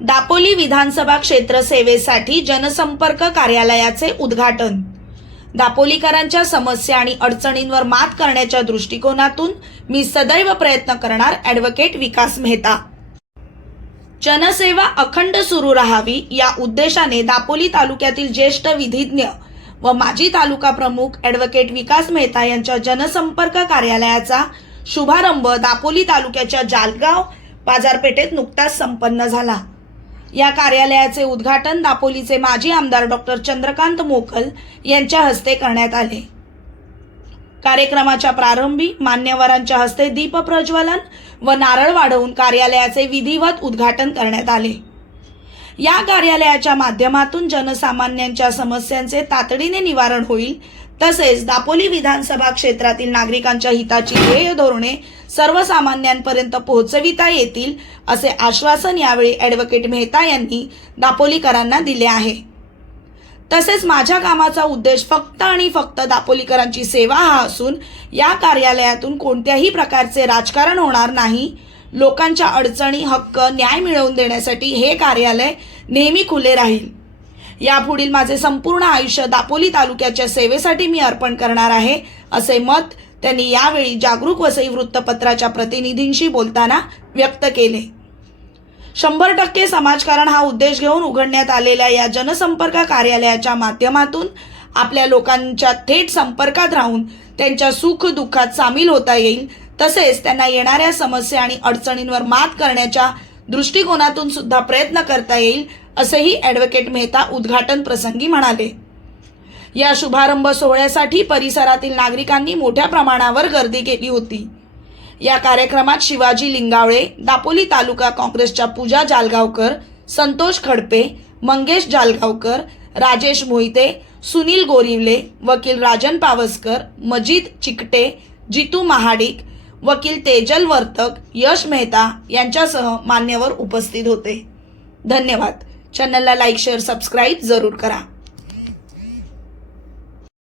दापोली विधानसभा क्षेत्र सेवेसाठी जनसंपर्क कार्यालयाचे उद्घाटन। दापोलीकरांच्या समस्या आणि अडचणींवर मात करण्याच्या दृष्टिकोनातून मी सदैव प्रयत्न करणार। ॲडव्होकेट विकास मेहता। जनसेवा अखंड सुरू राहावी या उद्देशाने दापोली तालुक्यातील ज्येष्ठ विधिज्ञ व माजी तालुका प्रमुख ॲडव्होकेट विकास मेहता यांच्या जनसंपर्क कार्यालयाचा शुभारंभ दापोली तालुक्याच्या जालगाव बाजारपेठेत नुकताच संपन्न झाला। या कार्यालयाचे उद्घाटन दापोलीचे माजी आमदार डॉक्टर चंद्रकांत मोकल यांच्या हस्ते करण्यात आले। कार्यक्रमाच्या प्रारंभी मान्यवरांच्या हस्ते दीप प्रज्वलन व नारळ वाढवून कार्यालयाचे विधिवत उद्घाटन करण्यात आले। या कार्यालयाच्या माध्यमातून जनसामान्यांच्या समस्यांचे तातडीने निवारण होईल, तसेच दापोली विधानसभा क्षेत्रातील नागरिकांच्या हिताची ध्येय धोरणे सर्वसामान्यांपर्यंत पोहोचविता येतील, असे आश्वासन यावेळी ॲडव्होकेट मेहता यांनी दापोलीकरांना दिले आहे। तसेच माझ्या कामाचा उद्देश फक्त आणि फक्त दापोलीकरांची सेवा हा असून या कार्यालयातून कोणत्याही प्रकारचे राजकारण होणार नाही। लोकांच्या अडचणी, हक्क, न्याय मिळवून देण्यासाठी हे कार्यालय नेहमी खुले राहील। यापुढील माझे संपूर्ण आयुष्य दापोली तालुक्याच्या सेवेसाठी मी अर्पण करणार आहे, असे मत त्यांनी यावेळी जागरूक वसई वृत्तपत्राच्या प्रतिनिधींशी बोलताना व्यक्त केले। 100% समाजकारण हा उद्देश घेऊन उघडण्यात आलेल्या या जनसंपर्क कार्यालयाच्या माध्यमातून आपल्या लोकांच्या थेट संपर्कात राहून त्यांच्या सुख दुःखात सामील होता येईल, तसेच त्यांना येणाऱ्या समस्या आणि अडचणींवर मात करण्याच्या दृष्टिकोनातून सुद्धा प्रयत्न करता येईल, असेही ॲडव्होकेट मेहता उद्घाटन प्रसंगी म्हणाले। या शुभारंभ सोहळ्यासाठी परिसरातील नागरिकांनी मोठ्या प्रमाणावर गर्दी केली होती। या कार्यक्रमात शिवाजी लिंगावळे, दापोली तालुका काँग्रेसच्या पूजा जालगावकर, संतोष खडपे, मंगेश जालगावकर, राजेश मोहिते, सुनील गोरिवले, वकील राजन पावसकर, मजीद चिकटे, जितू महाडिक, वकील तेजल वर्तक, यश मेहता यांच्यासह मान्यवर उपस्थित होते। धन्यवाद। चॅनलला लाईक, शेअर, सबस्क्राईब जरूर करा।